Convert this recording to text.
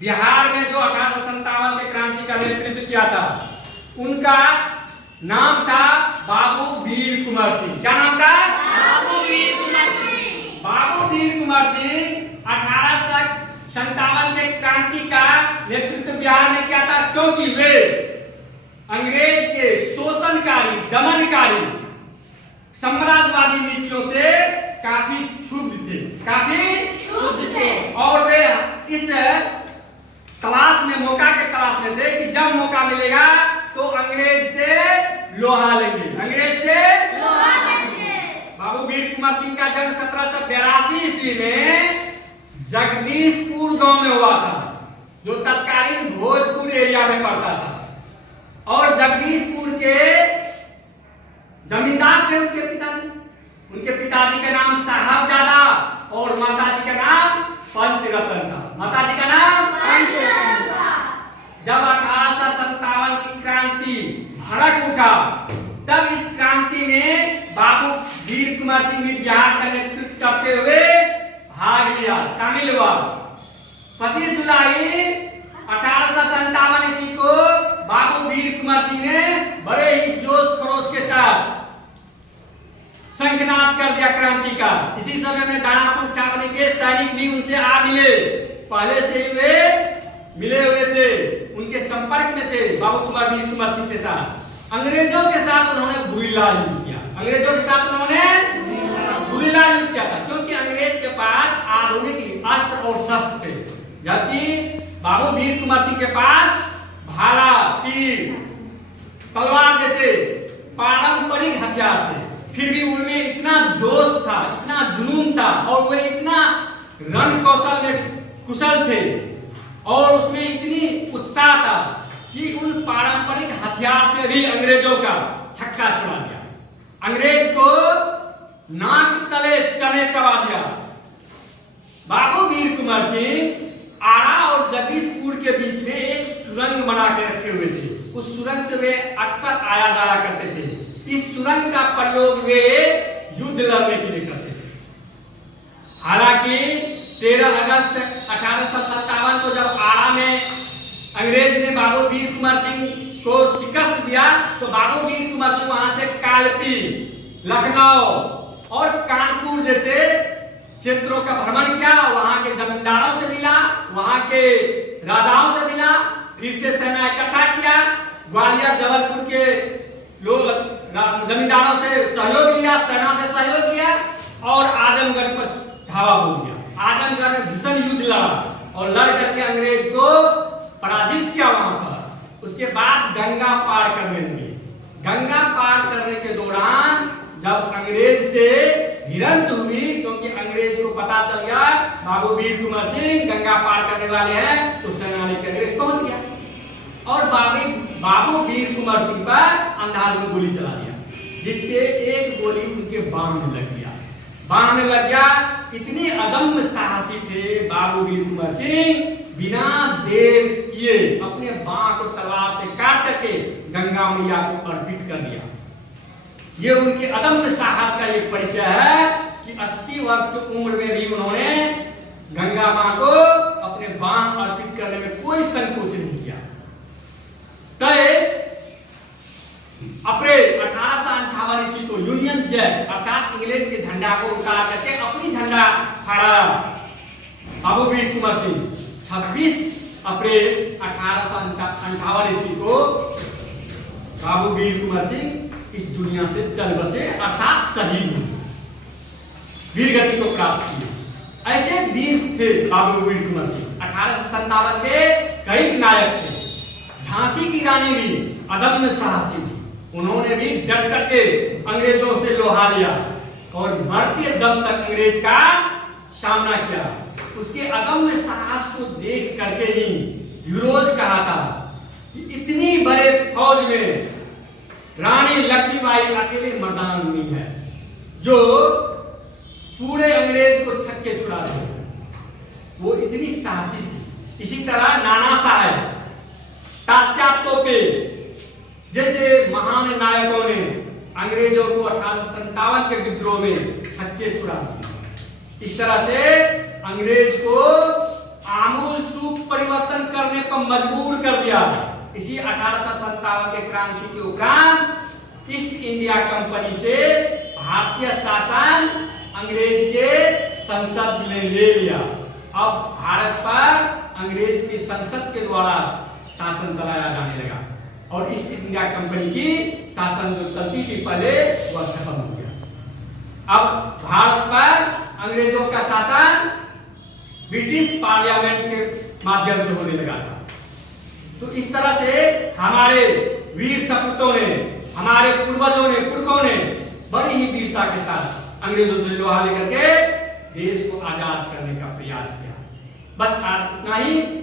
बिहार में जो 1857 के क्रांति का नेतृत्व किया था, उनका नाम था बाबू वीर कुंवर सिंह। क्या नाम था? बाबू वीर कुंवर सिंह। बाबू वीर कुंवर सिंह 1857 के क्रांति का नेतृत्व बिहार में किया था, क्योंकि वे अंग्रेज के शोषणकारी, दमनकारी, साम्राज्यवादी नीतियों से काफी क्षुब्ध थे, और वे इस तलाश में, मौका के तलाश में थे कि जब मौका मिलेगा तो अंग्रेज से लोहा लेंगे, बाबू वीर कुंवर सिंह का जन्म 1782 ईस्वी में जगदीशपुर गांव में हुआ था, जो तत्कालीन भोजपुर एरिया में पड़ता था। और जगदीशपुर के जमींदार थे उनके पिताजी का नाम साहबजादा और माताजी का नाम पंचरतन था। माताजी का नाम पंचरतन था। जब 1857 की क्रांति भड़क उठा, तब इस क्रांति में बाबू वीर कुंवर सिंह बिहार का नेतृत्व करते हुए भाग लिया, शामिल हुआ। 25 जुलाई 1857 ईस्वी को बाबू वीर कुंवर सिंह ने बड़े ही जोश खरोश के साथ शंखनाद कर दिया क्रांति का। इसी समय में दानापुर छावनी के सैनिक भी उनसे आ मिले, पहले से ही वे मिले हुए थे, उनके संपर्क में थे बाबू वीर कुंवर सिंह के साथ। अंग्रेजों के साथ उन्होंने गुरिल्ला युद्ध किया, क्योंकि अंग्रेज के पास आधुनिक अस्त्र और शस्त्र थे, जबकि बाबू वीर कुंवर सिंह के पास भाला, तीर, तलवार जैसे पारंपरिक हथियार थे। फिर भी उनमें इतना जोश था, इतना जुनून था, और वे इतना रण कौशल में कुशल थे, और उसमें इतनी उत्साह था कि उन पारंपरिक हथियार से भी अंग्रेजों का छक्का छुड़ा दिया, अंग्रेज को नाक तले चने चबा दिया। बाबू वीर कुंवर सिंह आरा और जगदीशपुर के बीच में एक सुरंग बना के रखे हुए थे। उस सुरंग से वे अक्सर आया जाया करते थे। इस सुरंग का प्रयोग वे युद्ध लड़ने के लिए करते थे। हालांकि 13 अगस्त 1857 को जब आरा में अंग्रेज ने बाबू वीर कुंवर सिंह को शिकस्त दिया, तो बाबू वीर कुंवर सिंह वहां से कालपी, लखनऊ और कानपुर जैसे क्षेत्रों का भ्रमण किया, वहां के जमींदारों से मिला, वहां के राजाओं से मिला, फिर से सेना इकट्ठा किया, ग्वालियर जबलपुर के लोग जमींदारों से सहयोग लिया, सेना से सहयोग लिया, और आजमगढ़ पर धावा बोल दिया। आजमगढ़ में भीषण युद्ध लड़ा और लड़ करके अंग्रेज को पराजित किया वहां पर। उसके बाद गंगा पार करने लगे। गंगा पार करने के दौरान जब अंग्रेज से भिड़ंत हुई, क्योंकि अंग्रेज को पता चल गया बाबू वीर कुंवर सिंह गंगा पार करने वाले हैं, तो सेना लेकर अंग्रेज पहुंच गया और बाबू वीर कुंवर सिंह पर अंधाधुंध गोली चला दिया, जिससे एक गोली उनके बांह में लग गया। इतनी अदम्य साहसी थे बाबू वीर कुंवर सिंह, बिना देर किए अपने बांह को तलवार से काट करके गंगा मैया को अर्पित कर दिया। ये उनके अदम्य साहस का एक परिचय है कि 80 वर्ष की उम्र में भी उन्होंने गंगा मां को अपने बांह अर्पित करने में कोई संकोच नहीं किया। अप्रैल 1858 ईस्वी को यूनियन जैक अर्थात इंग्लैंड के झंडा को उतार करके अपनी झंडा फहराया बाबू वीर कुंवर सिंह। 26 अप्रैल 1858 ईस्वी को बाबू वीर कुंवर सिंह इस दुनिया से चल बसे, अर्थात शहीद हुए, वीर गति को प्राप्त किए। ऐसे वीर थे बाबू वीर कुंवर सिंह। 1857 के कई नायक थे। झांसी की रानी भी अदम्य साहसी थी, उन्होंने भी डट करके अंग्रेजों से लोहा लिया और मरते दम तक अंग्रेज का सामना किया। उसके अदम्य साहस को देख करके ही यूरोज कहा था कि इतनी बड़े फौज में रानी लक्ष्मीबाई अकेले मर्दानी है जो पूरे अंग्रेज को छक्के छुड़ा रहे थे। वो इतनी साहसी थी। इसी तरह नाना साहब, तात्या तोपे जैसे महान नायकों ने अंग्रेजों को 1857 के विद्रोह में छक्के छुड़ा दिए। इस तरह से अंग्रेज को आमूल चूक परिवर्तन करने पर मजबूर कर दिया। इसी 1857 के क्रांति के उपरांत ईस्ट इंडिया कंपनी से भारतीय शासन अंग्रेज के संसद ने ले लिया। अब भारत पर अंग्रेज की संसद के द्वारा शासन चलाया जाने लगा और ईस्ट इंडिया कंपनी की शासन जो चलती थी पहले वह खत्म हो गया। अब भारत पर अंग्रेजों का शासन ब्रिटिश पार्लियामेंट के माध्यम से होने लगा था। तो इस तरह से हमारे वीर सपूतों ने, हमारे पूर्वजों ने, पुरखों ने बड़ी ही वीरता के साथ अंग्रेजों से लोहा लेकर के देश को आजाद करने का प्रयास किया। बस इतना ही।